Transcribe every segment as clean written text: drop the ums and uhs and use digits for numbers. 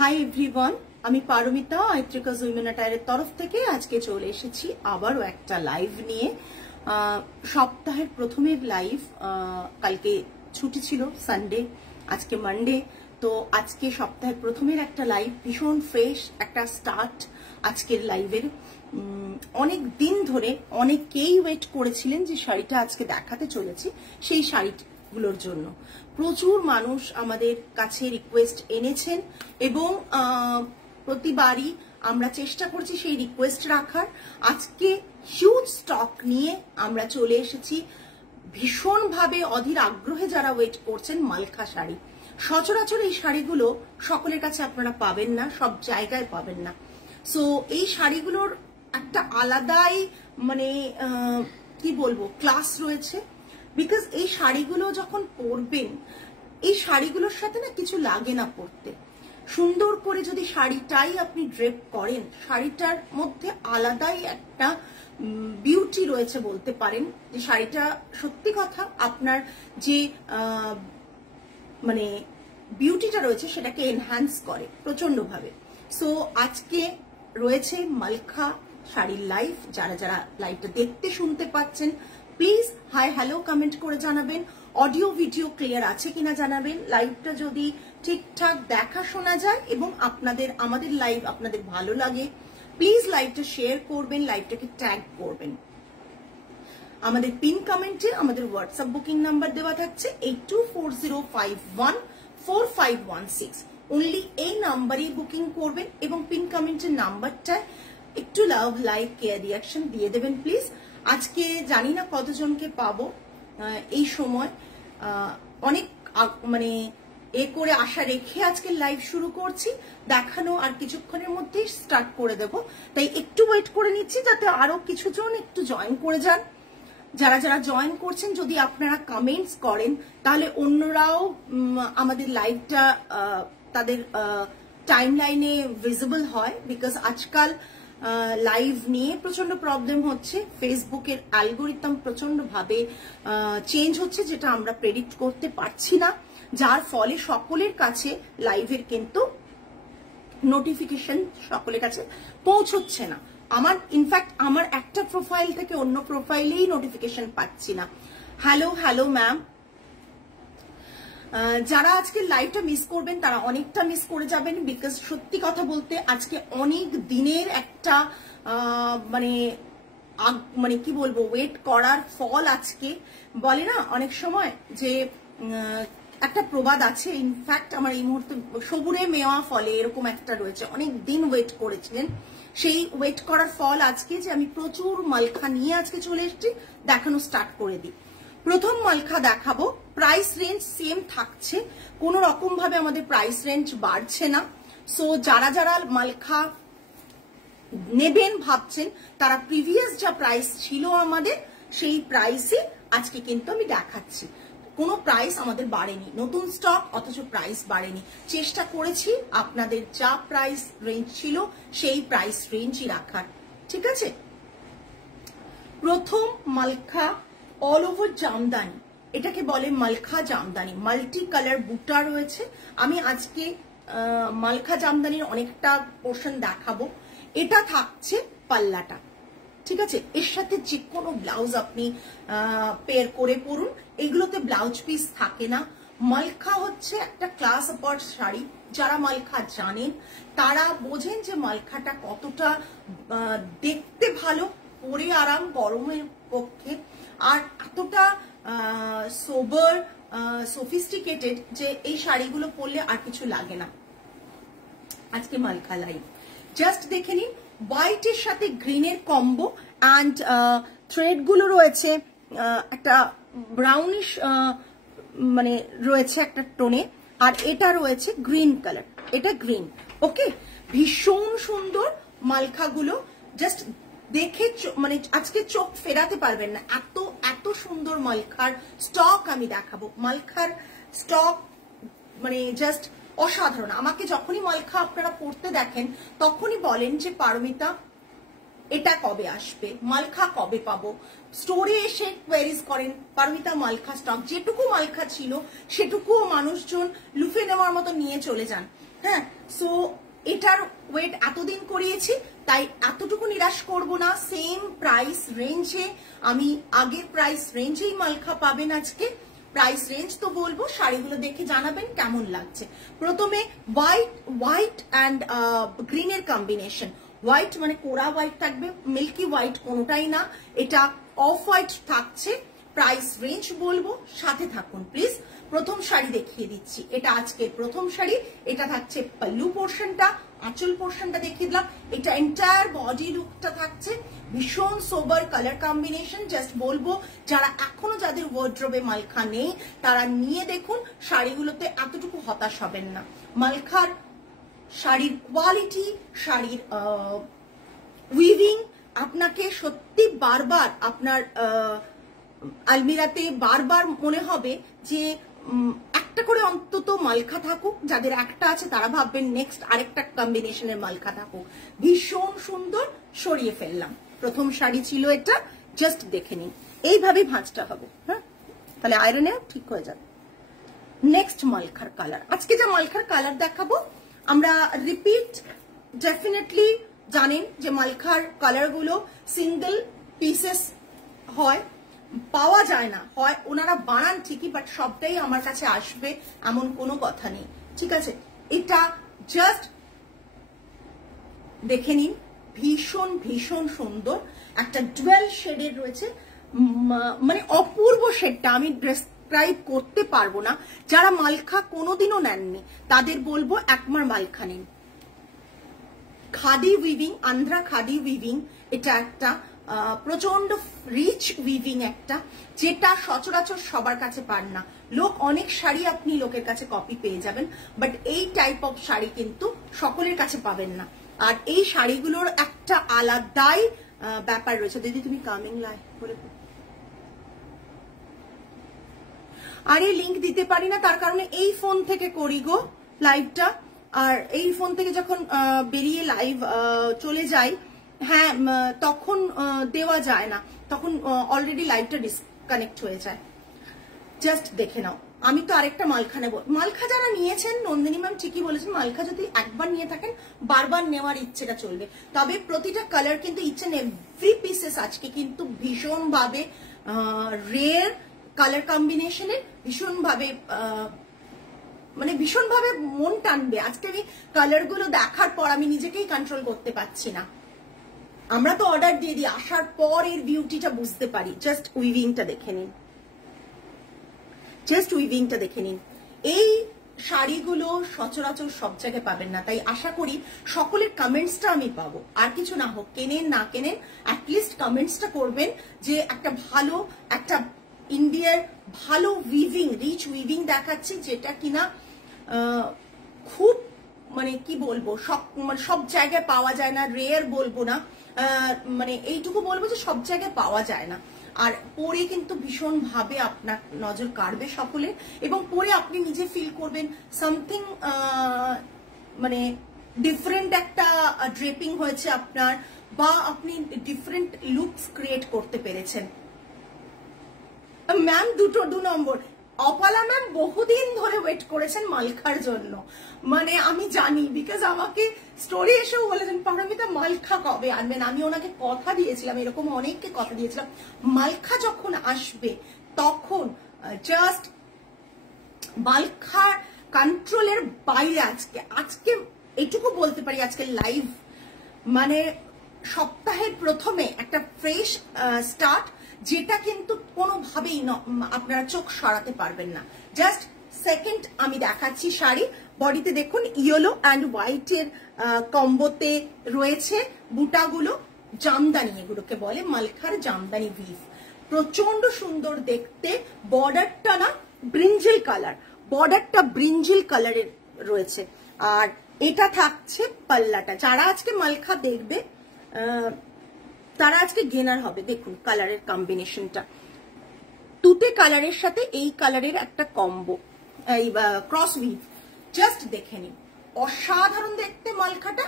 Hi everyone, আমি Paromita আইট্রিকাস women অ্যাটায়ারের তরফ থেকে আজকে চলে এসেছি আবারও একটা লাইভ নিয়ে। সপ্তাহের প্রথমের লাইভ, কালকে ছুটি ছিল সানডে, আজকে মানডে, তো আজকে সপ্তাহের প্রথমের একটা লাইভ, ভীষণ ফ্রেশ একটা স্টার্ট আজকের লাইভের। অনেক দিন ধরে অনেকেই ওয়েট করেছিলেন যে শাড়িটা আজকে দেখাতে চলেছি, সেই শাড়িগুলোর জন্য প্রচুর মানুষ আমাদের কাছে রিকোয়েস্ট এনেছেন এবং প্রতিবারই আমরা চেষ্টা করছি সেই রিকোয়েস্ট রাখার। আজকে হিউজ স্টক নিয়ে আমরা চলে এসেছি, ভীষণভাবে অধীর আগ্রহে যারা ওয়েট করছেন মালখা শাড়ি। সচরাচর এই শাড়িগুলো সকলের কাছে আপনারা পাবেন না, সব জায়গায় পাবেন না। সো এই শাড়িগুলোর একটা আলাদাই মানে কি বলবো ক্লাস রয়েছে, বিকজ এই শাড়িগুলো যখন পরবেন, এই শাড়িগুলোর সাথে না কিছু লাগে না পরতে। সুন্দর করে যদি শাড়িটাই আপনি ড্রেপ করেন, শাড়িটার মধ্যে আলাদাই একটা বিউটি রয়েছে বলতে পারেন। যে শাড়িটা সত্যি কথা আপনার যে মানে বিউটিটা রয়েছে সেটাকে এনহ্যান্স করে প্রচন্ডভাবে। সো আজকে রয়েছে মালখা শাড়ির লাইভ। যারা যারা লাইভটা দেখতে শুনতে পাচ্ছেন প্লিজ হাই হ্যালো কমেন্ট করে জানাবেন। অডিও ভিডিও ক্লিয়ার আছে কিনা জানাবেন। লাইভটা যদি ঠিকঠাক দেখা শোনা যায় এবং আমাদের লাইভ আপনাদের ভালো লাগে, প্লিজ লাইভটা শেয়ার করবেন, লাইভটাকে ট্যাগ করবেন। আমাদের পিন কমেন্টে আমাদের হোয়াটসঅ্যাপ বুকিং নাম্বার দেওয়া থাকছে 8240514516। অনলি এই নাম্বারেই বুকিং করবেন এবং পিন কমেন্টের নাম্বারটা একটু লাভ, লাইক, কেয়ার, রিয়াকশন দিয়ে দেবেন প্লিজ। আজকে জানি না কতজনকে পাবো, এই সময় অনেক মানে করে আশা রেখে আজকে লাইভ শুরু করছি। দেখানো আর কিছুক্ষণের মধ্যেই স্টার্ট করে দেব, তাই একটু ওয়েট করে নিচ্ছি যাতে আরো কিছু জন একটু জয়েন করে যান। যারা যারা জয়েন করছেন যদি আপনারা কমেন্টস করেন তাহলে অন্যরাও আমাদের লাইভটা তাদের টাইম লাইনে ভিজিবল হয়। বিকজ আজকাল লাইভ নিয়ে প্রচন্ড প্রবলেম হচ্ছে, ফেসবুকের অ্যালগোরিদম প্রচন্ড ভাবে চেঞ্জ হচ্ছে, যেটা আমরা প্রেডিক্ট করতে পারছি না, যার ফলে সকলের কাছে লাইভের কিন্তু নোটিফিকেশন সকলের কাছে পৌঁছচ্ছে না। ইনফ্যাক্ট আমার একটা প্রোফাইল থেকে অন্য প্রোফাইলেই নোটিফিকেশন পাচ্ছি না। হ্যালো হ্যালো ম্যাম, যারা আজকে লাইভটা মিস করবেন তারা অনেকটা মিস করে যাবেন। বিকজ সত্যি কথা বলতে আজকে অনেক দিনের একটা মানে কি বলবো ওয়েট করার ফল। আজকে বলে না অনেক সময় যে একটা প্রবাদ আছে, ইনফ্যাক্ট আমার এই মুহূর্তে সবুরে মেওয়া ফলে এরকম একটা রয়েছে, অনেক দিন ওয়েট করেছিলেন, সেই ওয়েট করার ফল আজকে যে আমি প্রচুর মালখা নিয়ে আজকে চলে এসেছি। দেখানো স্টার্ট করে দিই। প্রথম মালখা দেখাবো, প্রাইস রেঞ্জ সেম থাকছে, কোন রকম ভাবে আমাদের প্রাইস রেঞ্জ বাড়ছে না। সো যারা যারা মালখা নেবেন ভাবছেন তারা প্রিভিয়াস যা প্রাইস ছিল আমাদের সেই প্রাইসে আজকে কিন্তু আমি দেখাচ্ছি। কোনো প্রাইস আমাদের বাড়েনি, নতুন স্টক অথচ প্রাইস বাড়েনি। চেষ্টা করেছি আপনাদের যা প্রাইস রেঞ্জ ছিল সেই প্রাইস রেঞ্জই রাখার, ঠিক আছে। প্রথম মালখা অল ওভার জামদানি, এটাকে বলে মালখা জামদানি, মাল্টি কালার বুটা রয়েছে। আমি আজকে মালখা জামদানির অনেকটা পোর্শন দেখাবো। এটা থাকছে পাল্লাটা, ঠিক আছে। এর সাথে যে কোনো ব্লাউজ আপনি পেয়ার করে পরুন, এগুলোতে ব্লাউজ পিস থাকে না। মালখা হচ্ছে একটা ক্লাস অ্যাপার্ট শাড়ি। যারা মালখা জানেন তারা বোঝেন যে মালখাটা কতটা দেখতে ভালো, পরে আরাম গরমের পক্ষে, আর এতটা সোবার সফিস্টিকেটেড যে এই শাড়িগুলো পরলে আর কিছু লাগে না। আজকে মালখা লাইভ জাস্ট দেখে নিন, হোয়াইটের সাথে গ্রিনের কম্বো অ্যান্ড থ্রেড গুলো রয়েছে একটা ব্রাউনিশ মানে রয়েছে একটা টোনে, আর এটা রয়েছে গ্রিন কালার, এটা গ্রিন। ওকে, ভীষণ সুন্দর মালখাগুলো, জাস্ট দেখে মানে আজকে চোখ ফেরাতে পারবেন না, এত এত সুন্দর মালখার স্টক আমি দেখাবো। মালখার স্টক মানে জাস্ট অসাধারণ। আমাকে যখনই মালখা আপনারা পড়তে দেখেন তখনই বলেন যে পারমিতা এটা কবে আসবে, মালখা কবে পাবো। স্টোরে এসে কোয়েরিজ করেন পারমিতা মালখা স্টক, যেটুকু মালখা ছিল সেটুকুও মানুষজন লুফে নেওয়ার মতো নিয়ে চলে যান। হ্যাঁ, সো এটার ওয়েট এতদিন করিয়েছি, তাই এতটুকু নিরাশ করব না। সেম প্রাইস রেঞ্জে, আমি আগের প্রাইস রেঞ্জেই মালখা পাবেন আজকে। প্রাইস রেঞ্জ তো বলবো, শাড়িগুলো দেখে জানাবেন কেমন লাগছে। প্রথমে হোয়াইট অ্যান্ড গ্রিনের কম্বিনেশন। হোয়াইট মানে কোরা হোয়াইট থাকবে, মিল্কি হোয়াইট কোনোটাই না, এটা অফ হোয়াইট থাকছে। প্রাইস রেঞ্জ বলবো, সাথে থাকুন প্লিজ। প্রথম শাড়ি দেখিয়ে দিচ্ছি, এটা আজকের প্রথম শাড়ি। এটা থাকছে পাল্লু পোর্শনটা, আঁচল পোর্শনটা দেখিয়ে দিলাম। এটা এন্টায়ার বডি লুকটা থাকছে ভীষণ সোবার কালার কম্বিনেশন। জাস্ট বলবো যারা এখনো যাদের ওয়ার্ড্রোবে মালখা নেই তারা নিয়ে দেখুন, শাড়িগুলোতে এতটুকু হতাশ হবেন না। মালখার শাড়ির কোয়ালিটি, শাড়ির উইভিং আপনাকে সত্যি বারবার আপনার আলমিরাতে বারবার মনে হবে যে একটা করে অন্তত মালখা থাকুক। যাদের একটা আছে তারা ভাববেন নেক্সট আরেকটা কম্বিনেশনের মালখা থাকুক। ভীষণ সুন্দর, সরিয়ে ফেললাম। প্রথম শাড়ি ছিল এটা, জাস্ট দেখে নিন। এইভাবে ভাঁজটা হবে, হ্যাঁ, তাহলে আয়রনে ঠিক হয়ে যাবে। নেক্সট মালখার কালার, আজকে যা মালখার কালার দেখাবো আমরা রিপিট ডেফিনেটলি জানেন যে মালখার কালারগুলো সিঙ্গেল পিসেস হয়, পাওয়া যায় না, হয় ওনারা বানান ঠিকই বাট সবটাই আমার কাছে আসবে এমন কোনো কথা নেই, ঠিক আছে। এটা জাস্ট দেখে নিন, ভীষণ ভীষণ সুন্দর একটা ডুয়েল শেডের রয়েছে, মানে অপূর্ব শেডটা আমি ডেসক্রাইব করতে পারবো না। যারা মালখা কোনোদিনও নেননি তাদের বলবো একবার মালখা নিন। খাদি উইভিং, আন্ধ্রা খাদি উইভিং, এটা একটা প্রচন্ড রিচ উইভিং একটা, যেটা সচরাচর সবার কাছে পান না। লোক অনেক শাড়ি আপনি লোকের কাছে কপি পেয়ে যাবেন, বাট এই টাইপ অফ শাড়ি কিন্তু সকলের কাছে পাবেন না। আর এই শাড়িগুলোর একটা আলাদাই ব্যাপার রয়েছে। দিদি তুমি কামিং লাইভ বলে, আর এই লিঙ্ক দিতে পারি না তার কারণে এই ফোন থেকে করি গো লাইভটা, আর এই ফোন থেকে যখন বেরিয়ে লাইভ চলে যাই, হ্যাঁ, তখন দেওয়া যায় না, তখন অলরেডি লাইভটা ডিসকানেক্ট হয়ে যায়। জাস্ট দেখে নাও। আমি তো আরেকটা মালখা নেব। মালখা যারা নিয়েছেন, নন্দিনী ম্যাম ঠিকই বলেছেন, মালখা যদি একবার নিয়ে থাকেন বারবার নেওয়ার ইচ্ছেটা চলবে। তবে প্রতিটা কালার কিন্তু ইচ এন্ড এভরি পিসেস আজকে কিন্তু ভীষণভাবে রেয়ার কালার কম্বিনেশনে, ভীষণভাবে মানে ভীষণভাবে মন টানবে। আজকে আমি কালারগুলো দেখার পর আমি নিজেকেই কন্ট্রোল করতে পারছি না। আমরা তো অর্ডার দিয়ে দিই, আসার পর এর বিউটিটা বুঝতে পারি। জাস্ট উইভিংটা দেখে নিন, জাস্ট উইভিংটা দেখে নিন। এই শাড়িগুলো সচরাচর সব জায়গায় পাবেন না, তাই আশা করি সকলের কমেন্টসটা আমি পাবো। আর কিছু না হোক, কেনেন না কেনেন, অ্যাটলিস্ট কমেন্টসটা করবেন যে একটা ভালো, একটা ইন্ডিয়ার ভালো উইভিং, রিচ উইভিং দেখাচ্ছি, যেটা কিনা খুব মানে কি বলবো, সব জায়গায় পাওয়া যায় না। রেয়ার বলবো না, মানে এইটুকু বলবো যে সব জায়গায় পাওয়া যায় না। আর পরে কিন্তু ভীষণ ভাবে আপনার নজর কাড়বে সকলে, এবং পরে আপনি নিজে ফিল করবেন সামথিং মানে ডিফারেন্ট একটা ড্রেপিং হয়েছে আপনার, বা আপনি ডিফারেন্ট লুকস ক্রিয়েট করতে পেরেছেন। ম্যাম দু নম্বর অপালা ম্যাম বহুদিন ধরে ওয়েট করেছেন মালখার জন্য, মানে আমি জানি, বিকজ আমাকে স্টোরি এসেও বলেছেন পারমিতা মালখা কবে আনবেন। আমি ওনাকে কথা দিয়েছিলাম, এরকম অনেককে কথা দিয়েছিলাম, মালখা যখন আসবে তখন জাস্ট মালখার কন্ট্রোলের বাইরে। আজকে এটুকু বলতে পারি, আজকে লাইভ মানে সপ্তাহের প্রথমে একটা ফ্রেশ স্টার্ট, যেটা কিন্তু কোনোভাবেই আপনারা চোখ সরাতে পারবেন না। জাস্ট সেকেন্ড আমি দেখাচ্ছি শাড়ি। বডিতে দেখুন ইয়েলো অ্যান্ড হোয়াইটের কম্বোতে রয়েছে বুটাগুলো, জামদানি এগুলোকে বলে, মালখার জামদানি ভিভ, প্রচন্ড সুন্দর দেখতে। বর্ডারটা না ব্রিঞ্জিল কালার, বর্ডারটা ব্রিঞ্জিল কালারের রয়েছে। আর এটা থাকছে পাল্লাটা। যারা আজকে মালখা দেখবে তারা আজকে গেনার হবে। দেখুন কালারের কম্বিনেশনটা, তুতে কালারের সাথে এই কালারের একটা কম্বো, এই ক্রস উইভ, জাস্ট দেখে নিন, অসাধারণ দেখতে মালখাটা।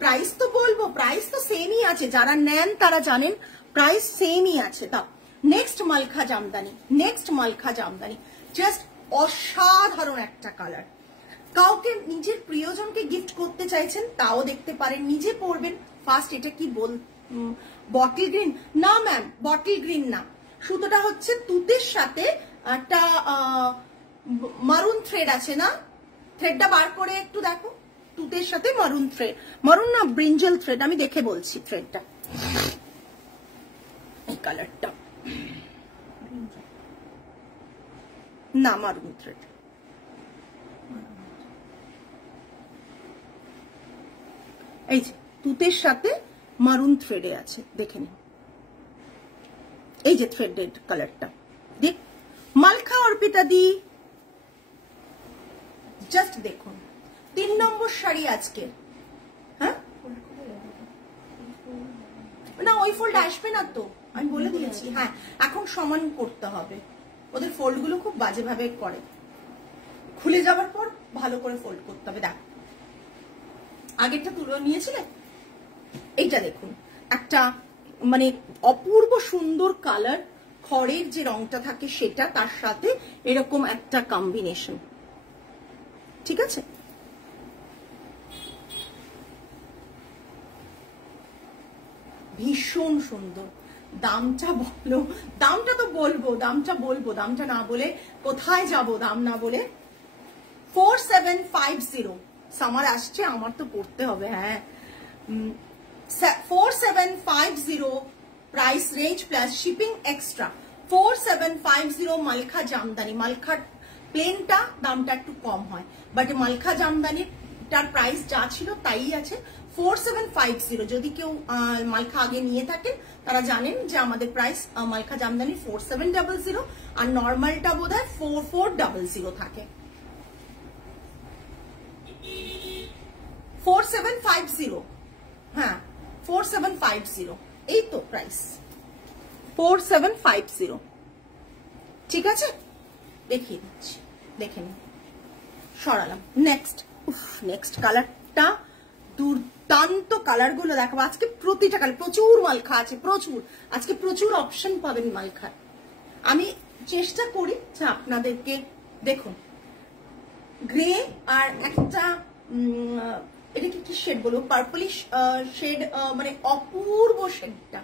প্রাইস তো বলবো, প্রাইস তো সেমই আছে, যারা নেন তারা জানেন প্রাইস সেমই আছে। দাও next Malkha Jamdani, next Malkha Jamdani, just অসাধারণ একটা কালার। কাউকে নিজের প্রিয়জনকে গিফট করতে চাইছেন তাও দেখতে পারেন, নিজে পরবেন। ফার্স্ট এটা কি বটল গ্রিন না ম্যাম, বটল গ্রিন না, সুতোটা হচ্ছে তুতের সাথে একটা মারুন থ্রেড আছে না, থ্রেডটা বার করে একটু দেখো, তুতের সাথে মারুন থ্রেড, মারুন না ব্রিঞ্জল থ্রেড, আমি দেখে বলছি থ্রেডটা, এই কালারটা না মারুন থ্রেড, এই যে তুতের সাথে মারুন থ্রেডে আছে, দেখে নিন এই যে থ্রেডেড কালারটা, দেখ মালখা অর্পিতা দি, জাস্ট দেখুন 3 নম্বর শাড়ি আজকে। হ্যাঁ না ওই ফোল্ড আসবে না তো, আমি বলে দিয়েছি। হ্যাঁ এখন সমান করতে হবে, ওদের ফোল্ড গুলো খুব বাজে ভাবে করে, খুলে যাবার পর ভালো করে ফোল্ড করতে হবে। দেখ আগেরটা তুলে নিয়েছিলে, এইটা দেখুন একটা মানে অপূর্ব সুন্দর কালার, খড়ের যে রংটা থাকে সেটা, তার সাথে এরকম একটা কম্বিনেশন, ঠিক আছে। ভীষণ সুন্দর। দামটা বলো, দামটা তো বলবো, দামটা বলবো, দামটা না বলে কোথায় যাব, দাম না বলে 4750, সামার আসছে আমার তো পড়তে হবে। হ্যাঁ 4750 price range plus shipping extra, 4750 Malkha Jamdani. মালখার প্লেনটা দামটা একটু কম হয়, বাট মালখা জামদানির তার প্রাইস যা ছিল তাই আছে 4750। যদি কেউ মালখা আগে নিয়ে থাকেন তারা জানেন যে আমাদের প্রাইস মালখা জামদানি 4700 আর নর্মালটা বোধহয় 4400 থাকে। 4750, হ্যাঁ 4750, এই তো প্রাইস 4750, ঠিক আছে। দেখিয়ে দিচ্ছি, দেখে নিন, সরালাম। নেক্সট, নেক্সট কালারটা দুর্দান্ত, কালার গুলো দেখাবো আজকে, প্রতিটা কালার, প্রচুর মালখা আছে, প্রচুর, আজকে প্রচুর অপশন পাবেন মালখার। আমি চেষ্টা করি যে আপনাদেরকে, দেখুন গ্রে আর একটা এটাকে কি শেড বলবো, পার্পলিশ শেড, মানে অপূর্ব শেডটা,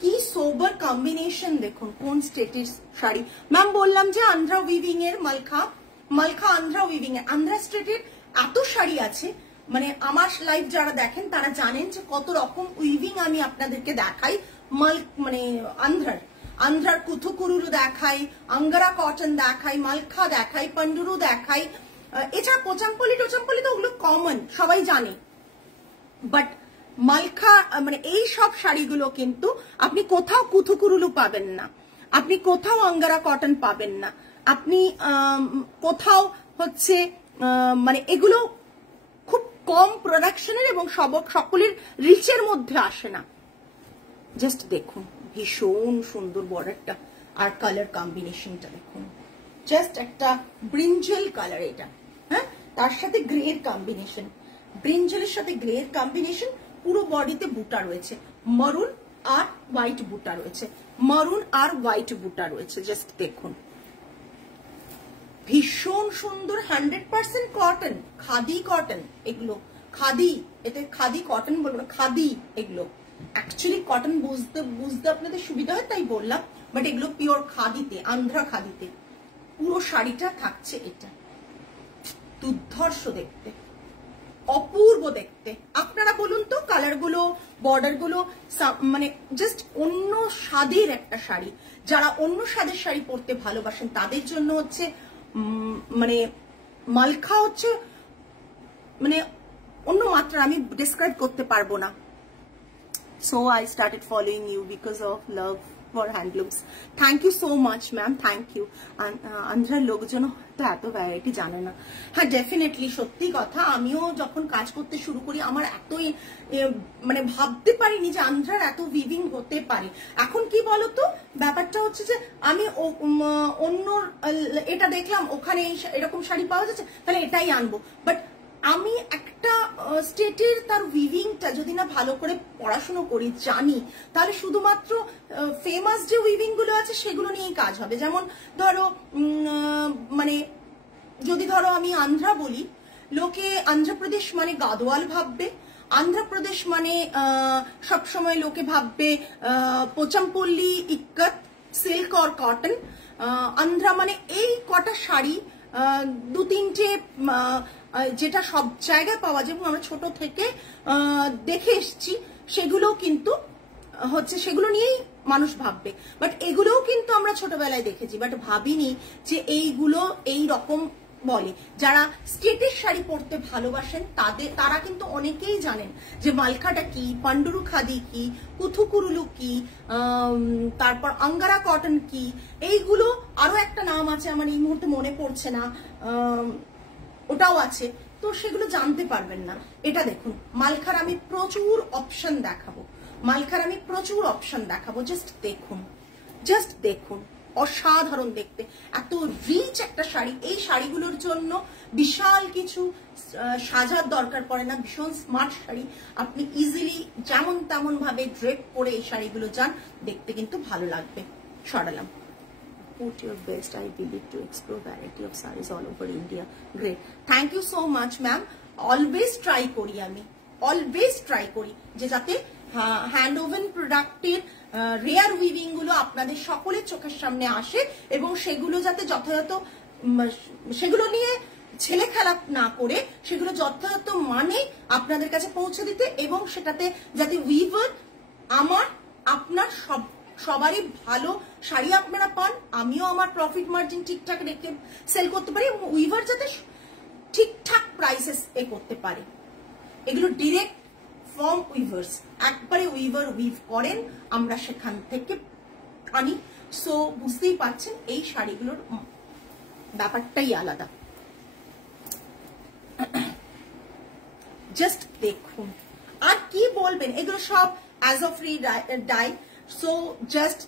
কি সোবার কম্বিনেশন। দেখুন কোন স্টেটের শাড়ি ম্যাম, বললাম যে আন্ধ্রা উইভিং এর মালখা, মালখা আন্ধ্রা উইভিং এর, আন্ধ্রা স্টেটের এত শাড়ি আছে, মানে আমার লাইভ যারা দেখেন তারা জানেন যে কত রকম উইভিং আমি আপনাদেরকে দেখাই। মানে আন্ধ্রার কুথুকুরুলু দেখাই, আঙ্গারা কটন দেখাই, মালখা দেখাই, পান্ডুরু দেখাই, এছাড়া কোচাম্পলি টোচাম্পলি তো ওগুলো কমন সবাই জানে, বাট মালখা মানে এই সব শাড়িগুলো কিন্তু আপনি কোথাও কুথুকুরুলু পাবেন না, আপনি কোথাও আঙ্গারা কটন পাবেন না, আপনি কোথাও হচ্ছে মানে এগুলো খুব কম প্রোডাকশনের এবং সকলের রিচের মধ্যে আসে না। জাস্ট দেখুন ভীষণ সুন্দর বর্ডারটা আর কালার কম্বিনেশনটা দেখুন, জাস্ট একটা ব্রিঞ্জল কালার এটা, হ্যাঁ তার সাথে গ্রে এর কম্বিনেশন, ব্রিঞ্জলের সাথে গ্রে এর কম্বিনেশন, পুরো বডিতে বুটা রয়েছে, মারুন আর হোয়াইট বুটা রয়েছে, মারুন আর হোয়াইট বুটা রয়েছে, জাস্ট দেখুন ভীষণ সুন্দর। 100% কটন, খাদি কটন এগুলো, খাদি, এটা খাদি কটন বলবো না, খাদি এগুলো অ্যাকচুয়ালি কটন বুঝতে আপনাদের সুবিধা হয় তাই বললাম, বাট এগুলো পিওর খাদিতে, আন্ধ্রা খাদিতে। পুরো শাড়িটা থাকছে এটা, দুর্ধর্ষ দেখতে, অপূর্ব দেখতে। আপনারা বলুন তো কালার গুলো, বর্ডার গুলো, মানে জাস্ট অন্য স্বাদের একটা শাড়ি। যারা অন্য স্বাদের শাড়ি পরতে ভালোবাসেন তাদের জন্য হচ্ছে মানে মালখা হচ্ছে মানে অন্য মাত্রা, আমি ডিসক্রাইব করতে পারবো না। So I started following you because of love for handlooms. Thank you so much ma'am, thank you. আন্ধ্রার লোকজন তো এত ভ্যারাইটি জানে না। হ্যাঁ ডেফিনেটলি সত্যি কথা, আমিও যখন কাজ করতে শুরু করি আমার এতই মানে ভাবতে পারিনি যে আন্ধ্রার এত উইভিং হতে পারে। এখন কি বলতো ব্যাপারটা হচ্ছে যে আমি অন্য এটা দেখলাম ওখানে এরকম শাড়ি পাওয়া যাচ্ছে, তাহলে এটাই আনবো, বাট আমি একটা স্টেটের তার উইভিংটা যদি না ভালো করে পড়াশোনা করি, জানি, তাহলে শুধুমাত্র ফেমাস যে উইভিং গুলো আছে সেগুলো নিয়েই কাজ হবে। যেমন ধরো মানে যদি ধরো আমি আন্ধ্রা বলি, লোকে অন্ধ্রপ্রদেশ মানে গাদোয়াল ভাববে, অন্ধ্রপ্রদেশ মানে সবসময় লোকে ভাববে পোচামপল্লী, ইক্কত, সিল্ক আর কটন। আন্ধ্রা মানে এই কটা শাড়ি, দু তিনটে যেটা সব জায়গায় পাওয়া যায়, আমরা ছোট থেকে দেখে এসছি, সেগুলো কিন্তু হচ্ছে সেগুলো নিয়েই মানুষ ভাববে। বাট এগুলোও কিন্তু আমরা ছোটবেলায় দেখেছি, বাট ভাবিনি যে এইগুলো এই রকম বলে। যারা স্টেটের শাড়ি পরতে ভালোবাসেন তারা কিন্তু অনেকেই জানেন যে মালখাটা কি, পান্ডুরু খাদি কি, কুথুকুরুলু কি, তারপর আঙ্গারা কটন কি, এইগুলো আরো একটা নাম আছে আমার এই মুহূর্তে মনে পড়ছে না, ওটাও আছে, তো সেগুলো জানতে পারবেন না। এটা দেখুন, মালখার আমি প্রচুর অপশন দেখাবো, মালখার আমি প্রচুর অপশন দেখাবো। জাস্ট দেখুন, অসাধারণ দেখতে, এত রিচ একটা শাড়ি। এই শাড়িগুলোর জন্য বিশাল কিছু সাজার দরকার পড়ে না, ভীষণ স্মার্ট শাড়ি, আপনি ইজিলি যেমন তেমন ভাবে ড্রেপ করে এই শাড়িগুলো যান, দেখতে কিন্তু ভালো লাগবে। সরালাম। Put your best, I believe, to explore variety of sarees all over India. Great. Thank you so much, ma'am. Always try করি আমি, অলওয়েজ ট্রাই করি যে যাতে হ্যান্ড ওভেন প্রোডাক্টের রেয়ার উইভিং গুলো আপনাদের সকলের চোখের সামনে আসে, এবং সেগুলো যাতে যথাযথ, সেগুলো নিয়ে ছেলে খেলা না করে সেগুলো যথাযথ মানে আপনাদের কাছে পৌঁছে দিতে, এবং সেটাতে যাতে উইভার আমার আপনার সবারই ভালো শাড়ি আপনারা পান, আমিও আমার প্রফিট মার্জিন ঠিকঠাক রেখে সেল করতে পারি, এবং উইভার যাতে ঠিকঠাক প্রাইসেস করতে পারে। এগুলো ডিরেক্ট ফ্রম উইভার্স, একবারে উইভার উইভ করেন, আমরা সেখান থেকে আনি। সো বুঝতেই পারছেন এই শাড়িগুলোর ব্যাপারটাই আলাদা। জাস্ট দেখুন, আর কি বলবেন, এগুলো সব as of Friday. So just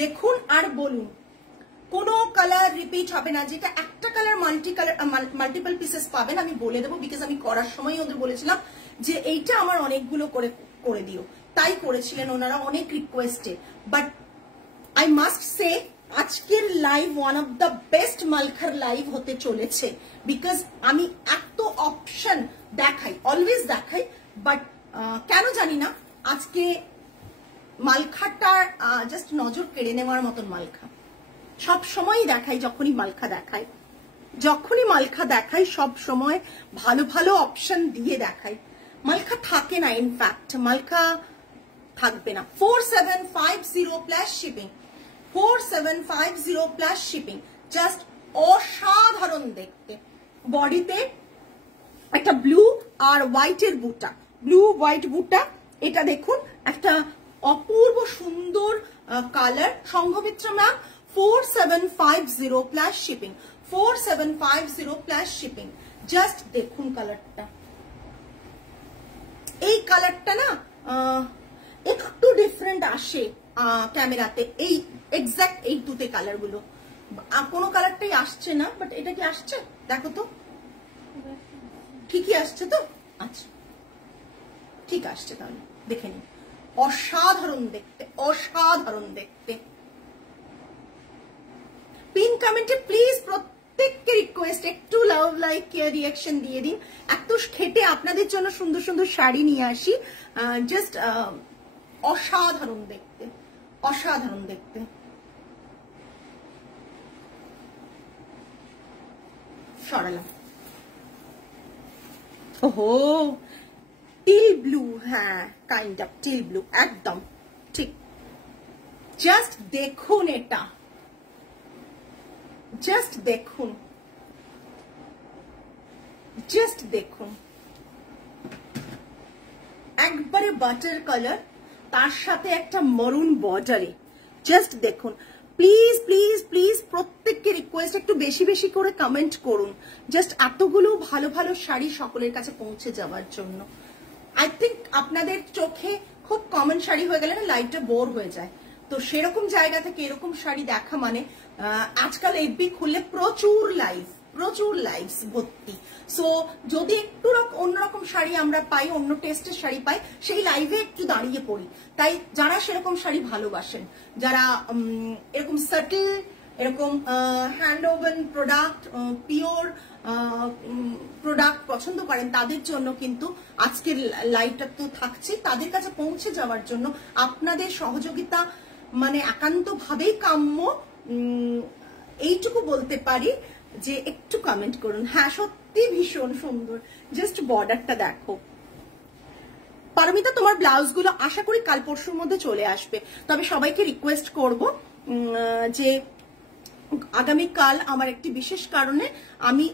দেখুন আর বলুন, কোনো কালার রিপিট হবে না, যেটা একটা কালার মাল্টিপল পিসেস পাবেন আমি বলে দেবো, বিকজ আমি করার সময় ওদের বলেছিলাম যে এইটা আমার অনেকগুলো করে দিও, তাই করেছিলেন ওনারা অনেক রিকোয়েস্টে। বাট আই মাস্ট সে আজকের live one of the best মালখার লাইভ হতে চলেছে, বিকজ আমি এত অপশন দেখাই, অলওয়েজ দেখাই, বাট কেন জানি না আজকে মালখাটার জাস্ট নজর কেড়ে নেওয়ার মতন মালখা। সব সময়ই দেখাই, যখনই মালখা দেখাই সব সময় ভালো ভালো অপশন দিয়ে দেখাই। মালখা থাকে না, ইনফ্যাক্ট মালখা থাকবে না। 4750 plus shipping, 4750 plus shipping, just অসাধারণ দেখতে। বডিতে একটা ব্লু আর হোয়াইটের বুটা, ব্লু হোয়াইট বুটা, এটা দেখুন একটা অপূর্ব সুন্দর colour. Sanghamitra ma'am 4750 plus shipping, 4750 plus shipping. Just দেখুন কালারটা, এই কালারটা না একটু ডিফারেন্ট আসে ক্যামেরাতে, এই এক্সাক্ট এই দুটো কালার গুলো, কোনো কালারটাই আসছে না, বাট এটা কি আসছে দেখো তো, ঠিকই আসছে তো, আচ্ছা ঠিক আসছে, তাহলে দেখে নিন। অসাধারণ দেখতে, অসাধারণ দেখতে। পিন কমেন্টে প্লিজ প্রত্যেককে রিকোয়েস্ট একটু লাভ, লাইক, রিয়াকশন দিয়ে দিন। এত খেটে আপনাদের জন্য সুন্দর সুন্দর শাড়ি নিয়ে আসি, জাস্ট অসাধারণ দেখতে, অসাধারণ দেখতে। সরালাম। ওহো, টিল ব্লু, হ্যাঁ কাইন্ড অফ টিল ব্লু, একদম ঠিক। জাস্ট দেখুন এটা, জাস্ট দেখুন, জাস্ট দেখুন, একবারে বাটার কালার, তার সাথে একটা মরুন বর্ডারে। জাস্ট দেখুন, প্লিজ প্লিজ প্লিজ প্রত্যেককে রিকোয়েস্ট একটু বেশি বেশি করে কমেন্ট করুন, জাস্ট এতগুলো ভালো ভালো শাড়ি সকলের কাছে পৌঁছে যাওয়ার জন্য। আই থিঙ্ক আপনাদের চোখে খুব কমন শাড়ি হয়ে গেলে না লাইভটা বোর হয়ে যায়, তো সেরকম জায়গা থেকে এরকম শাড়ি দেখা মানে আজকাল এফবি খুললে প্রচুর লাইভস ভর্তি। সো যদি একটু অন্যরকম শাড়ি আমরা পাই, অন্য টেস্টের শাড়ি পাই, সেই লাইভে একটু দাঁড়িয়ে পড়ি। তাই যারা সেরকম শাড়ি ভালোবাসেন, যারা এরকম সাটেল, এরকম hand woven product, pure product পছন্দ করেন তাদের জন্য কিন্তু আজকের লাইভটা তো থাকছে, তাদের কাছে পৌঁছে যাওয়ার জন্য আপনাদের সহযোগিতা মানে একান্ত ভাবেই কাম্য। এইটুকু বলতে পারি যে একটু কমেন্ট করুন। হ্যাঁ সত্যি ভীষণ সুন্দর, জাস্ট বর্ডারটা দেখো। পারমিতা তোমার ব্লাউজগুলো আশা করি কাল পরশুর মধ্যে চলে আসবে, তবে সবাইকে রিকোয়েস্ট করব যে আগামীকাল আমার একটি বিশেষ কারণে আমি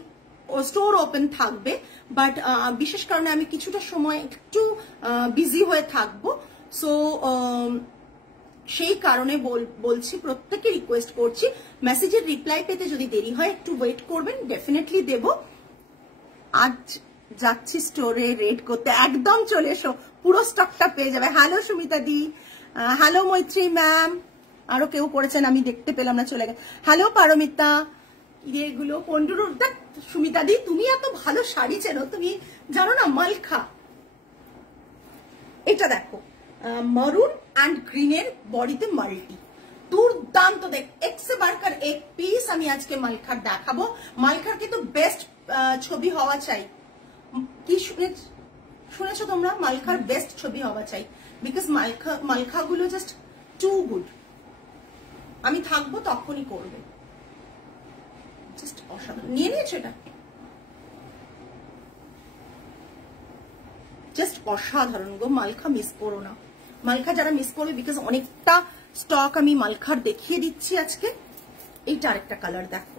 স্টোর ওপেন থাকবে, বাট বিশেষ কারণে আমি কিছুটা সময় একটু বিজি হয়ে থাকবো। সো সেই কারণে বলছি, প্রত্যেককে রিকোয়েস্ট করছি মেসেজের রিপ্লাই পেতে যদি দেরি হয় একটু ওয়েট করবেন, ডেফিনেটলি দেব। আজ যাচ্ছি স্টোরে রেড করতে, একদম চলে এসো, পুরো স্টকটা পেয়ে যাবে। হ্যালো সুমিতা দি, হ্যালো মৈত্রী ম্যাম, আরো কেউ করেছেন আমি দেখতে পেলাম না, চলে গেছে। হ্যালো পারমিতা, এগুলো পন্ডুর দেখ। সুমিতা দি তুমি এত ভালো শাড়ি চেনো, তুমি জানো না মালখা, এটা দেখো মারুন অ্যান্ড গ্রিনের বডিতে মাল্টি, দুর্দান্ত দেখ, একসে বারকার এক পিস আমি আজকে মালখার দেখাবো। মালখার কিন্তু বেস্ট ছবি হওয়া চাই, কি শুনেছো তোমরা? মালখার বেস্ট ছবি হওয়া চাই, বিকজ মালখা গুলো জাস্ট টু গুড। আমি থাকবো তখনই করবে, জাস্ট অসাধারণ। নিয়ে নিয়েছো এটা, জাস্ট অসাধারণ গো। মালখা মিস করো না, মালখা যারা মিস করবে, বিকজ অনেকটা স্টক আমি মালখার দেখিয়ে দিচ্ছি আজকে। এইটা আরেকটা কালার দেখো,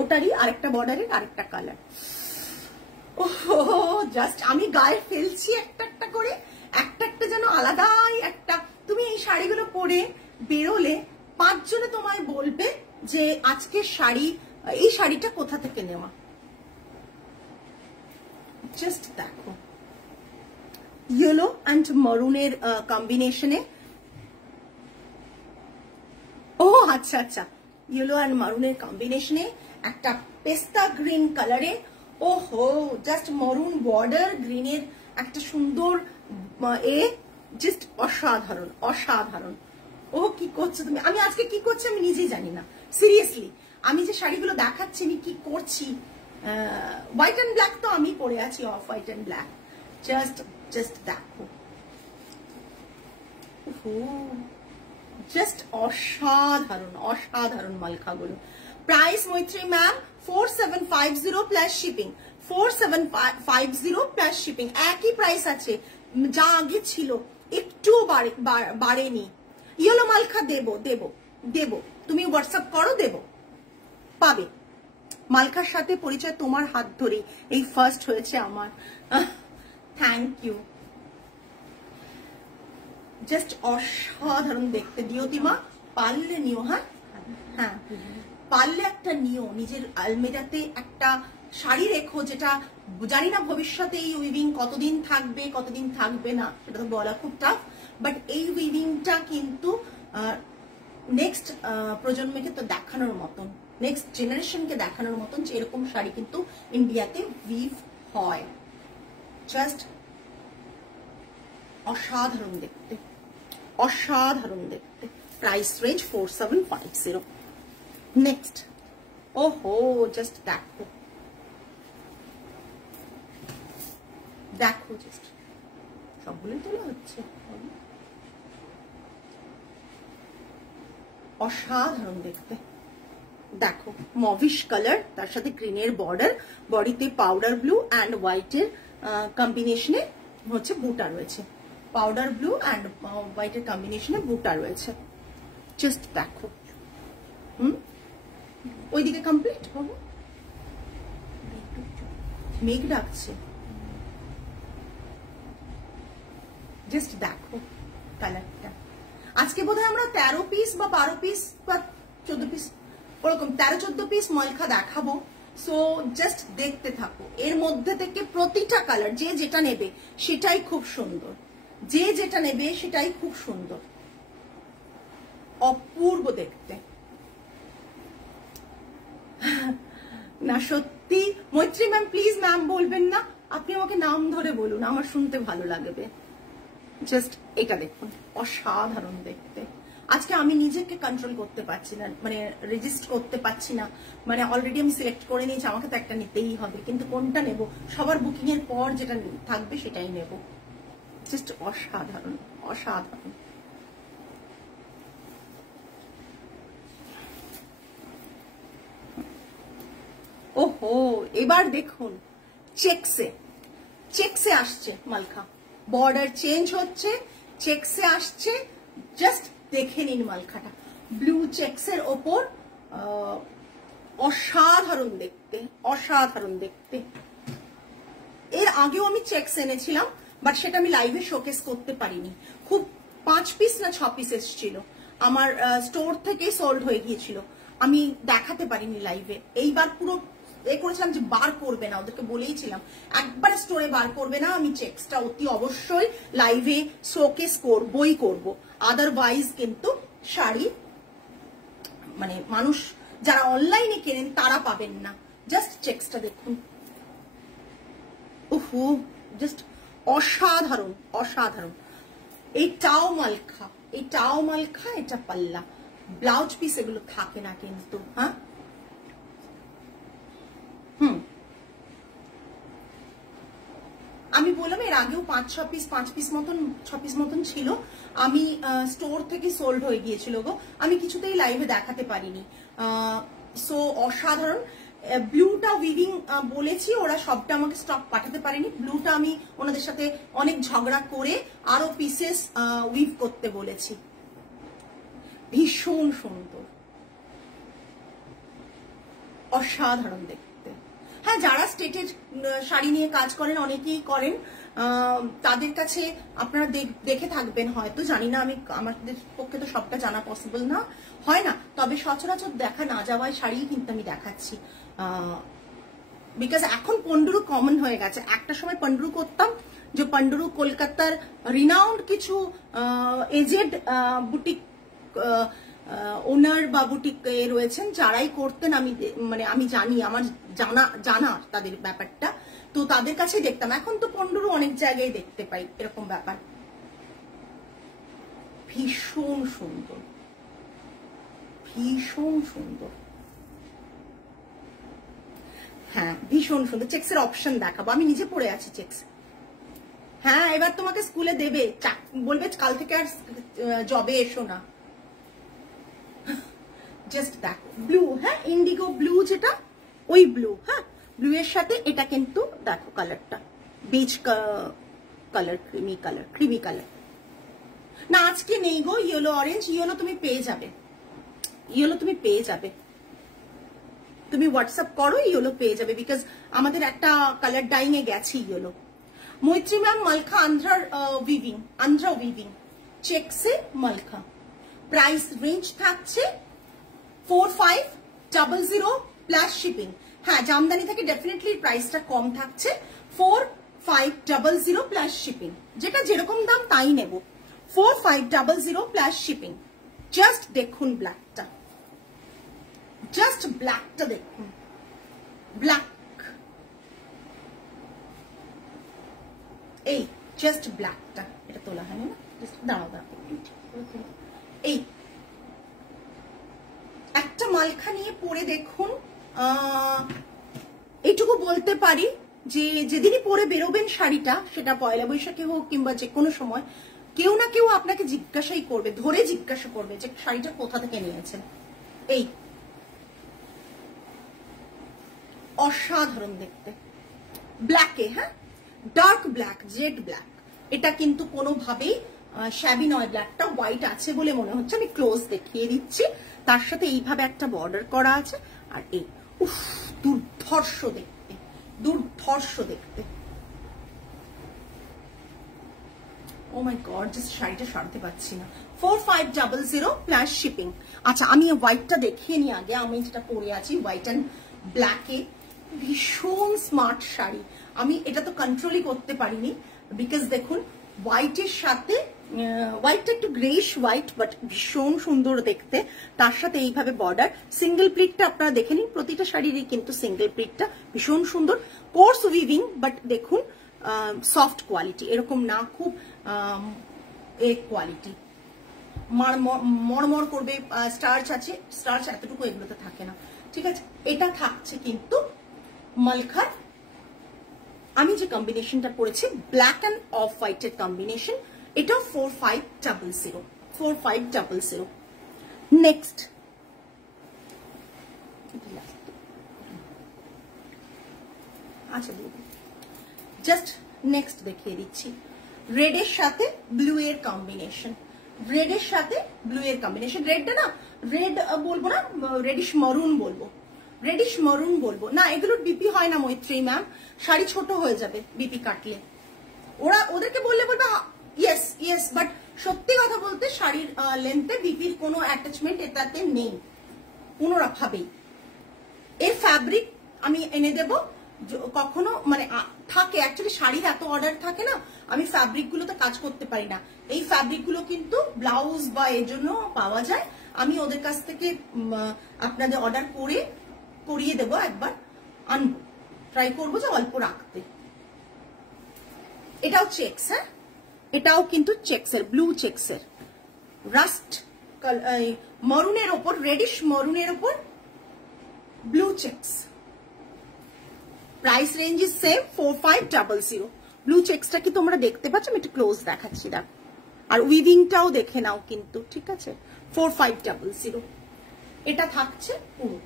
ওটারই আরেকটা বর্ডারের আরেকটা কালার। ওহো জাস্ট আমি গায়ে ফেলছি একটা একটা করে, একটা একটা যেন আলাদাই একটা। তুমি এই শাড়িগুলো পরে বেরোলে 5 জনে তোমায় বলবে যে আজকের শাড়ি, এই শাড়িটা কোথা থেকে নেওয়া। জাস্ট দেখো, ইয়েলো অ্যান্ড মারুনের কম্বিনেশনে। ও আচ্ছা আচ্ছা, ইয়েলো অ্যান্ড মারুনের কম্বিনেশনে একটা পেস্তা গ্রিন কালারে। ওহো জাস্ট মারুন বর্ডার, গ্রিনের একটা সুন্দর জাস্ট অসাধারণ অসাধারণ। ও কি করছো তুমি? আমি আজকে কি করছি আমি নিজেই জানি না, সিরিয়াসলি। আমি যে শাড়িগুলো দেখাচ্ছি আমি কি করছি। হোয়াইট অ্যান্ড ব্ল্যাক তো আমি পরে আছি, off white and black. Just দেখো, জাস্ট অসাধারণ অসাধারণ মালখাগুলো। প্রাইস মৈত্রী ma'am 4750 plus shipping, 4750 plus shipping, একই প্রাইস আছে যা আগে ছিল, একটুও বাড়েনি। ইয়েলো মালখা দেব দেব দেব, তুমি হোয়াটসঅ্যাপ করো, দেব, পাবে। মালখার সাথে পরিচয় তোমার হাত ধরে এই ফার্স্ট হয়েছে আমার। থ্যাংক ইউ, জাস্ট অসাধারণ দেখতে। দিওতিমা পারলে নিও, হ্যাঁ হ্যাঁ পারলে একটা নিও, নিজের আলমেরাতে একটা শাড়ি রেখো, যেটা জানি না ভবিষ্যতে এই উইভিং কতদিন থাকবে কতদিন থাকবে না, সেটা তো বলা খুব টাফ, বাট এই উইভিংটা কিন্তু নেক্সট প্রজন্মকে তো দেখানোর মতন, নেক্সট জেনারেশনকে দেখানোর মতন যে এরকম শাড়ি কিন্তু ইন্ডিয়াতে উইভ হয়। জাস্ট অসাধারণ দেখতে, অসাধারণ দেখতে। Price range 4750। নেক্সট, ওহো জাস্ট দেখো দেখো, জাস্ট সবগুলোই তোলা হচ্ছে, অসাধারণ দেখতে। দেখো মভিশ কালার, তার সাথে গ্রিনের বর্ডার, বডিতে পাউডার ব্লু অ্যান্ড হোয়াইটের কম্বিনেশনে হচ্ছে বুটা রয়েছে, পাউডার ব্লু অ্যান্ড হোয়াইটের কম্বিনেশনে বুটা রয়েছে। জাস্ট দেখো, ওইদিকে কমপ্লিট হবে, মেঘ ডাকছে। জাস্ট দেখো কালারটা। আজকে বোধহয় আমরা 13 পিস বা 12 পিস বা 14 পিস, ওরকম 13-14 পিস মালখা দেখাবো। সো জাস্ট দেখতে থাকো, এর মধ্যে থেকে প্রতিটা কালার যে যেটা নেবে সেটাই খুব সুন্দর, যে যেটা নেবে সেটাই খুব সুন্দর, অপূর্ব দেখতে। না সত্যি মৈত্রী ম্যাম, প্লিজ ম্যাম বলবেন না, আপনি আমাকে নাম ধরে বলুন, আমার শুনতে ভালো লাগবে। জাস্ট এটা দেখুন, অসাধারণ দেখতে, আজকে আমি নিজেকে কন্ট্রোল করতে পারছি না, মানে রেজিস্ট করতে পারছি না, মানে অলরেডি আমি সিলেক্ট করে নিয়েছি আমাকে তো একটা নিতেই হবে, কিন্তু কোনটা নেব, সবার বুকিং এর পর যেটা থাকবে সেটাই নেব। জাস্ট অসাধারণ অসাধারণ। ওহো, এবার দেখুন চেকসে, চেকসে আসছে মালখা, বর্ডার চেঞ্জ হচ্ছে, চেকসে আসছে, জাস্ট দেখে নিন মালখাটা, ব্লু চেকসের ওপর, অসাধারণ দেখতে, অসাধারণ দেখতে। এর আগেও আমি চেকস এনেছিলাম, বাট সেটা আমি লাইভে শোকেস করতে পারিনি, খুব 5 পিস না 6 পিস এসেছিল, আমার স্টোর থেকে সোল্ড হয়ে গিয়েছিল, আমি দেখাতে পারিনি লাইভে। এইবার পুরো করেছিলাম যে বার করবে না, ওদেরকে বলেইছিলাম একবার স্টোরে বার করবে না, আমি চেকসটা অতি অবশ্যই লাইভে শোকেস করবই করব, আদারওয়াইজ কিন্তু শাড়ি মানে মানুষ যারা অনলাইনে কেনেন তারা পাবেন না। জাস্ট চেকসটা দেখুন, ওহো জাস্ট অসাধারণ অসাধারণ। এইটাও মালখা, এইটাও মালখা, এটা পাল্লা, ব্লাউজ পিস এগুলো থাকে না কিন্তু। হ্যাঁ আমি বললাম এর আগেও 5 পিস মতন ছিল, আমি স্টোর থেকে সোল্ড হয়ে গিয়েছিল গো, আমি কিছুতেই লাইভে দেখাতে পারিনি। সো অসাধারণ। ব্লুটা উইভিং বলেছি, ওরা সবটা আমাকে স্টক পাঠাতে পারেনি, ব্লুটা আমি ওনাদের সাথে অনেক ঝগড়া করে আরো পিসেস উইভ করতে বলেছি। ভীষণ সুন্দর, অসাধারণ দেখতে। হ্যাঁ, যারা স্টেটের শাড়ি নিয়ে কাজ করেন, অনেকেই করেন, তাদের কাছে আপনারা দেখে থাকবেন হয়তো, জানি না, আমি আমাদের পক্ষে তো সবটা জানা পসিবল না হয় না, তবে সচরাচর দেখা না যাওয়ায় শাড়ি কিন্তু আমি দেখাচ্ছি, বিকজ এখন পন্ডুরু কমন হয়ে গেছে। একটা সময় পন্ডুরু করতাম, যে পন্ডুরু কলকাতার রিনাউন্ড কিছু এজেড বুটিক ওনার বা বুটিক রয়েছেন, যারাই করতেন, আমি মানে আমি জানি, আমার জানা তাদের ব্যাপারটা, তো তাদের কাছে দেখতাম। এখন তো পন্ডুরু অনেক জায়গায় দেখতে পাই এরকম ব্যাপার। ভীষণ সুন্দর, ভীষণ সুন্দর, হ্যাঁ ভীষণ সুন্দর। চেক্সের অপশন দেখাবো, আমি নিজে পরে আছি চেক্স। হ্যাঁ, এবার তোমাকে স্কুলে দেবে, বলবে কাল থেকে আর জবে এসো না। জাস্ট দেখো ব্লু, হ্যাঁ ইন্ডিগো ব্লু, যেটা ওই ব্লু, হ্যাঁ ব্লু এর সাথে এটা কিন্তু দেখো কালারটা বিচ কালার, ক্রিমি কালার। না আজকে নেই গো ইয়েলো অরেঞ্জ, ইয়েলো তুমি পেয়ে যাবে, ইয়েলো তুমি পেয়ে যাবে, তুমি হোয়াটসঅ্যাপ করো, ইয়েলো পেয়ে যাবে, বিকজ আমাদের একটা কালার ডাইং এ গেছে yellow. Maitri ma'am Malkha Andhra weaving চেকসে মালখা, প্রাইস রেঞ্জ থাকছে 4500 প্লাস শিপিং। হ্যাঁ, জামদানি থেকে ডেফিনেটলি প্রাইসটা কম থাকছে, 4500 প্লাস শিপিং, যেটা যেরকম দাম তাই নেব, 4500 প্লাস শিপিং। জাস্ট দেখুন ব্ল্যাকটা, জাস্ট ব্ল্যাকটা দেখুন, ব্ল্যাক, এই জাস্ট ব্ল্যাকটা, এটা তোলা হয় না, দাঁড়াও এই একটা মালখা নিয়ে পরে দেখুন। এইটুকু বলতে পারি যে যেদিনই পরে বেরোবেন শাড়িটা, সেটা পয়লা বৈশাখে হোক কিংবা যে কোনো সময়, কেউ না কেউ আপনাকে জিজ্ঞাসাই করবে, ধরে জিজ্ঞাসা করবে যে শাড়িটা কোথা থেকে নিয়েছেন। এই অসাধারণ দেখতে, ব্ল্যাকে, হ্যাঁ ডার্ক ব্ল্যাক, জেড ব্ল্যাক, এটা কিন্তু কোনোভাবেই শ্যাবি নয়, ব্ল্যাকটা হোয়াইট আছে বলে মনে হচ্ছে, আমি ক্লোজ দেখিয়ে দিচ্ছি। তার সাথে এইভাবে একটা বর্ডার করা আছে, আর এই উফ দুর্ধর্ষ দেখতে, দুর্ধর্ষ দেখতে। ও মাই গড, জাস্ট শাড়িটা সারতে পারছি না। 4500 প্লাস শিপিং। আচ্ছা, আমি হোয়াইটটা দেখিয়ে নিই আগে, আমি যেটা পরে আছি হোয়াইট অ্যান্ড ব্ল্যাকে, ভীষণ স্মার্ট শাড়ি। আমি এটা তো কন্ট্রোলই করতে পারিনি, বিকজ দেখুন হোয়াইটের সাথে, হোয়াইটটা একটু গ্রেইশ হোয়াইট, বাট ভীষণ সুন্দর দেখতে। তার সাথে এইভাবে বর্ডার, সিঙ্গেল প্লিটটা আপনারা দেখে নিন, প্রতিটা শাড়িরই কিন্তু সিঙ্গেল প্লিটটা ভীষণ সুন্দর, কোর্স উইভিং, বাট দেখুন সফট কোয়ালিটি, এরকম না খুব কোয়ালিটি। মরমর করবে, স্টার্চ আছে, স্টার্চ এতটুকু এগুলোতে থাকে না, ঠিক আছে। এটা থাকছে কিন্তু মালখার, আমি যে কম্বিনেশনটা পড়েছি ব্ল্যাক অ্যান্ড অফ হোয়াইটের কম্বিনেশন, এটা 4500 4500। নেক্সট আচ্ছা জাস্ট নেক্সট দেখিয়ে দিচ্ছি, রেডের সাথে ব্লু এর কম্বিনেশন, রেডের সাথে ব্লু এর কম্বিনেশন। রেডটা না রেড বলবো না, রেডিশ মরুন বলবো, রেডিশ মরুন বলবো না। এগুলোর বিপি হয় না মৈত্রী ম্যাম, শাড়ি ছোট হয়ে যাবে বিপি কাটলে। ওদেরকে বললে বলবে ইয়েস ইয়েস, বাট সত্যি কথা বলতে শাড়ির লেন্থে বিপির কোনো অ্যাটাচমেন্ট এটাতে নেই কোনোভাবেই। এর ফ্যাব্রিক আমি এনে দেব, কখনো মানে থাকে অ্যাকচুয়ালি শাড়ির এত অর্ডার থাকে না, আমি ফ্যাব্রিক গুলোতে কাজ করতে পারি না। এই ফ্যাব্রিক গুলো কিন্তু ব্লাউজ বা এর জন্য পাওয়া যায়, আমি ওদের কাছ থেকে আপনাদের অর্ডার করে করিয়ে দেবো, একবার আনবো, ট্রাই করবো যে অল্প রাখতে। এটাও চেক্স, হ্যাঁ এটাও কিন্তু চেক্সের, ব্লু চেক্সের, রাস্ট মরুনের ওপর, রেডিশ মরুনের ওপর blue checks. Price range is same 4500। Blue চেক্সটা কি তোমরা দেখতে পাচ্ছ? আমি একটু ক্লোজ দেখাচ্ছি, দেখ, আর উইভিংটাও দেখে নাও কিন্তু, ঠিক আছে। 4500 এটা থাকছে পুরো।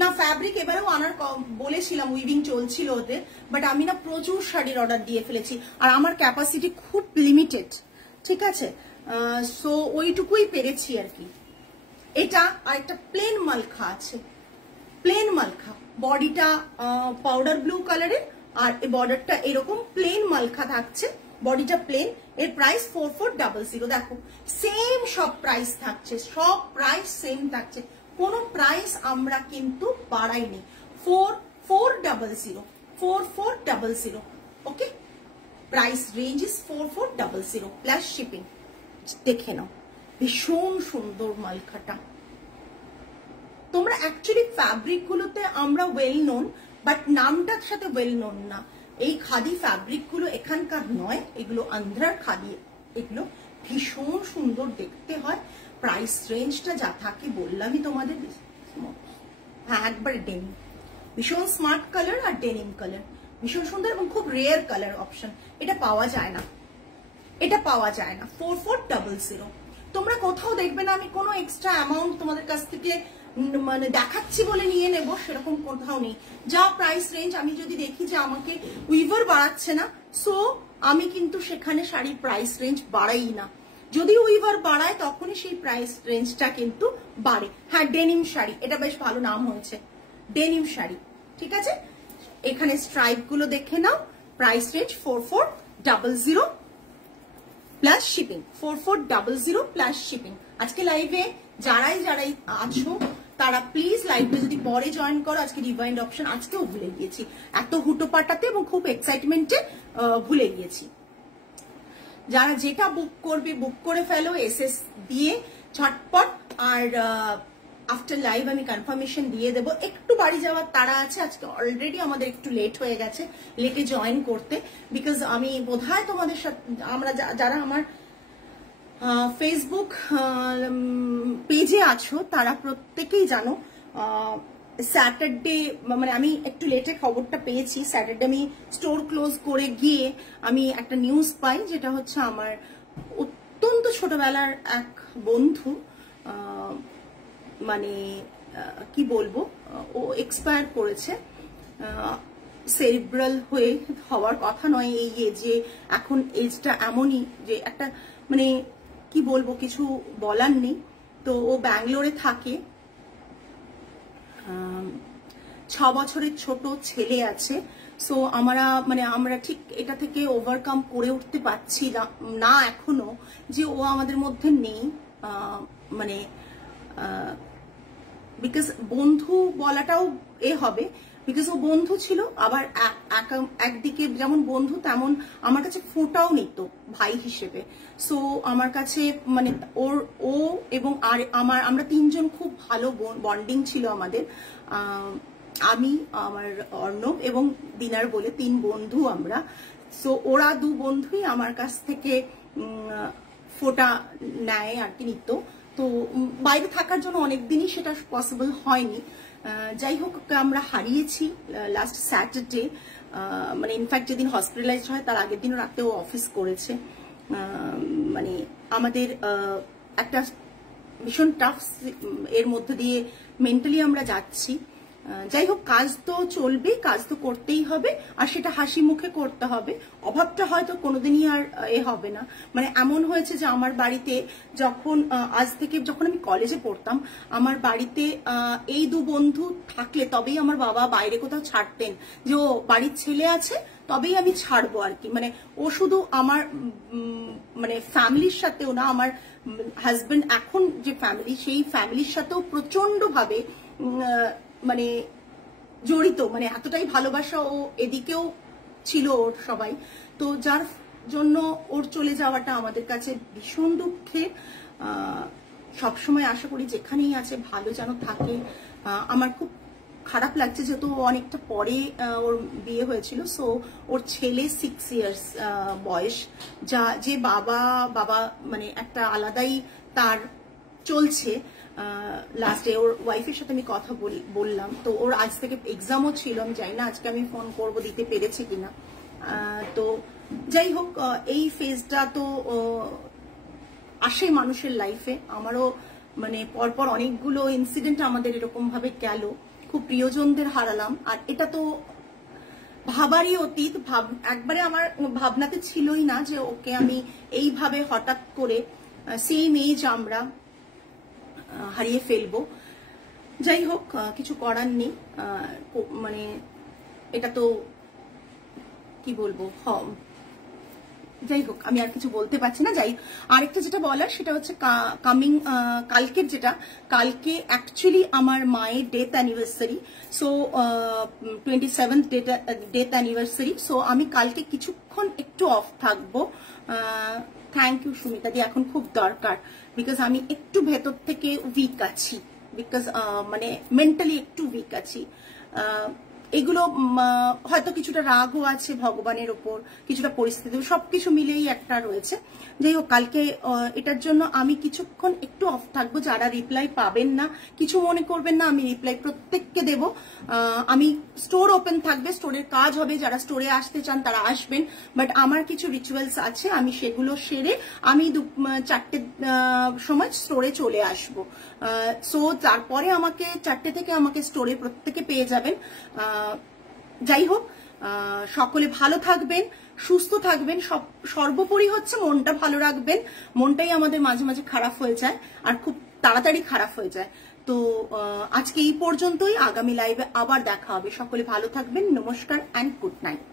না ফ্যাব্রিক এবারেও আনার বলেছিলাম, উইভিং চলছিল ওদের, বাট আমি না প্রচুর শাড়ির অর্ডার দিয়ে ফেলেছি, আর আমার ক্যাপাসিটি খুব লিমিটেড, ঠিক আছে। সো ওইটুকুই পেরেছি আর কি। এটা আর একটা প্লেন মালখা আছে, প্লেন মালখা, বডিটা পাউডার ব্লু কালারের, আর এই বর্ডারটা এরকম প্লেন মালখা থাকছে, বডিটা প্লেন। এর প্রাইস 4400। দেখো সেম সব প্রাইস থাকছে, সব প্রাইস সেম থাকছে, কোনো প্রাইস আমরা কিন্তু বাড়াইনি। 4400 okay. Price range is 4400 plus shipping. দেখে নাও ভীষণ সুন্দর মালখাটা। তোমরা অ্যাকচুয়ালি ফ্যাব্রিক গুলোতে আমরা ওয়েল নোন, বাট নামটার সাথে ওয়েল নোন না। এই খাদি ফ্যাব্রিক গুলো এখানকার নয়, এগুলো আন্ধ্রার খাদি, এগুলো ভীষণ সুন্দর দেখতে হয়। প্রাইস রেঞ্জটা যা থাকে বললামই তোমাদের, হ্যাঁ একবার ডেনিম, ভীষণ স্মার্ট কালার আর ডেনিম কালার, ভীষণ সুন্দর এবং খুব রেয়ার কালার অপশন। এটা পাওয়া যায় না, এটা পাওয়া যায় না। 4400। তোমরা কোথাও দেখবে না আমি কোনো এক্সট্রা অ্যামাউন্ট তোমাদের কাছ থেকে মানে দেখাচ্ছি বলে নিয়ে নেব, সেরকম কোথাও নেই। যা প্রাইস রেঞ্জ, আমি যদি দেখি যে আমাকে উইভার বাড়াচ্ছে না, সো আমি কিন্তু সেখানে শাড়ির প্রাইস রেঞ্জ বাড়াই না। যদি উইভার বাড়ায় তখনই সেই প্রাইস রেঞ্জটা কিন্তু বাড়ে। হ্যাঁ ডেনিম শাড়ি, এটা বেশ ভালো নাম হয়েছে, ডেনিম শাড়ি, ঠিক আছে। এখানে স্ট্রাইপ গুলো দেখে নাও। Price range 4400 plus shipping, 4400 plus shipping. আজকে লাইভে যারাই আছো তারা প্লিজ লাইভে যদি পরে জয়েন করো, আজকে রিভাইন্ড অপশন আজকেও ভুলে গিয়েছি, এত হুটো পাটাতে এবং খুব এক্সাইটমেন্টে ভুলে গিয়েছি। যারা যেটা বুক করবে বুক করে ফেলো এসএস দিয়ে ঝটপট, আর আফটার লাইভ আমি কনফার্মেশন দিয়ে দেবো। একটু বাড়ি যাওয়ার তারা আছে, আজকে অলরেডি আমাদের একটু লেট হয়ে গেছে, লেটে জয়েন করতে, বিকজ আমি বোধহয় তোমাদের সাথে, আমরা যারা আমার ফেসবুক পেজে আছো তারা প্রত্যেকেই জানো স্যাটারডে, মানে আমি একটু লেটে খবরটা পেয়েছি। স্যাটারডে আমি স্টোর ক্লোজ করে গিয়ে আমি একটা নিউজ পাই, যেটা হচ্ছে আমার অত্যন্ত ছোটবেলার এক বন্ধু, মানে কি বলবো, ও এক্সপায়ার করেছে। সেরিব্রাল হয়ে হওয়ার কথা নয় এই এজে, এখন এজটা এমনই যে একটা মানে কি বলবো, কিছু বলার নেই। তো ও ব্যাঙ্গালোরে থাকে, 6 বছরের ছোট ছেলে আছে। সো আমরা ঠিক এটা থেকে ওভারকাম করে উঠতে পারছি না এখনো, যে ও আমাদের মধ্যে নেই। মানে বিকজ বন্ধু বলাটাও হবে, বিকজ ও বন্ধু ছিল, আবার একদিকে যেমন বন্ধু তেমন আমার কাছে ফোঁটাও নিত ভাই হিসেবে। সো আমার কাছে মানে ও এবং আমরা তিনজন খুব ভালো বন্ডিং ছিল আমাদের। আমি, আমার অর্ণব এবং দিনার বলে 3 বন্ধু আমরা। সো ওরা দু বন্ধুই আমার কাছ থেকে ফোঁটা নেয় আর কি নিত। তো বাইরে থাকার জন্য অনেকদিনই সেটা পসিবল হয়নি। যাই হোক, আমরা হারিয়েছি লাস্ট স্যাটারডে, মানে ইনফ্যাক্ট যেদিন হসপিটালাইজ হয় তার আগের দিন রাতেও অফিস করেছে। মানে আমাদের একটা ভীষণ টাফ এর মধ্যে দিয়ে মেন্টালি আমরা যাচ্ছি। যাই হোক, কাজ তো চলবে, কাজ তো করতেই হবে, আর সেটা হাসি মুখে করতে হবে। অভাবটা হয়তো কোনোদিনই আর হবে না। মানে এমন হয়েছে যে আমার বাড়িতে যখন আজ থেকে যখন আমি কলেজে পড়তাম, আমার বাড়িতে এই দু বন্ধু থাকলে তবেই আমার বাবা বাইরে কোথাও ছাড়তেন, যে ও বাড়ির ছেলে আছে তবেই আমি ছাড়বো আর কি। মানে ও শুধু আমার মানে ফ্যামিলির সাথেও না, আমার হাজবেন্ড এখন যে ফ্যামিলি, সেই ফ্যামিলির সাথেও প্রচন্ড ভাবে মানে জড়িত। মানে এতটাই ভালোবাসা ও এদিকেও ছিল ওর সবাই। তো যার জন্য ওর চলে যাওয়াটা আমাদের কাছে ভীষণ দুঃখের। সবসময় আশা করি যেখানেই আছে ভালো যেন থাকে। আমার খুব খারাপ লাগছে যেহেতু অনেকটা পরে ওর বিয়ে হয়েছিল। সো ওর ছেলে 6 ইয়ার্স বয়স, যে বাবা মানে একটা আলাদাই তার চলছে। লাস্টে ওর ওয়াইফের সাথে আমি কথা বললাম, তো ওর আজ থেকে এক্সামও ছিল। আমি জানি না আজকে আমি ফোন করব, দিতে পেরেছে কিনা। তো যাই হোক, এই ফেজটা তো আসে মানুষের লাইফে। আমারও মানে পরপর অনেকগুলো ইনসিডেন্ট আমাদের এরকম ভাবে গেল, খুব প্রিয়জনদের হারালাম। আর এটা তো ভাবারই অতীত, একবারে আমার ভাবনাতে ছিলই না যে ওকে আমি এইভাবে হঠাৎ করে সেম এজ আমরা হারিয়ে ফেলবো। যাই হোক, কিছু করার নেই। মানে এটা তো কি বলবো, যাই হোক আমি আর কিছু বলতে পারছি না। যাই, আরেকটা যেটা বলার সেটা হচ্ছে কালকের যেটা, কালকে অ্যাকচুয়ালি আমার মায়ের death anniversary. So 27th death anniversary. So আমি কালকে কিছুক্ষণ একটু অফ থাকবো। থ্যাংক ইউ সুমিতা দি, এখন খুব দরকার, বিকজ আমি একটু ভেতর থেকে উইক আছি, বিকজ মানে মেন্টালি একটু উইক আছি। এগুলো হয়তো কিছুটা রাগও আছে ভগবানের ওপর, কিছুটা পরিস্থিতি, সবকিছু মিলেই একটা রয়েছে। যাই হোক, কালকে এটার জন্য আমি কিছুক্ষণ একটু অফ থাকবো। যারা রিপ্লাই পাবেন না কিছু মনে করবেন না, আমি রিপ্লাই প্রত্যেককে দেব। আমি স্টোর ওপেন থাকবে, স্টোরের কাজ হবে, যারা স্টোরে আসতে চান তারা আসবেন। বাট আমার কিছু রিচুয়ালস আছে, আমি সেগুলো সেরে আমি 4টের সময় স্টোরে চলে আসবো। সো তারপরে আমাকে 4টে থেকে আমাকে স্টোরে প্রত্যেকে পেয়ে যাবেন। যাই হোক, সকলে ভালো থাকবেন, সুস্থ থাকবেন, সর্বোপরি হচ্ছে মনটা ভালো রাখবেন। মনটাই আমাদের মাঝে মাঝে খারাপ হয়ে যায়, আর খুব তাড়াতাড়ি খারাপ হয়ে যায়। তো আজকে এই পর্যন্তই, আগামী লাইভে আবার দেখা হবে। সকলে ভালো থাকবেন, নমস্কার অ্যান্ড গুড নাইট।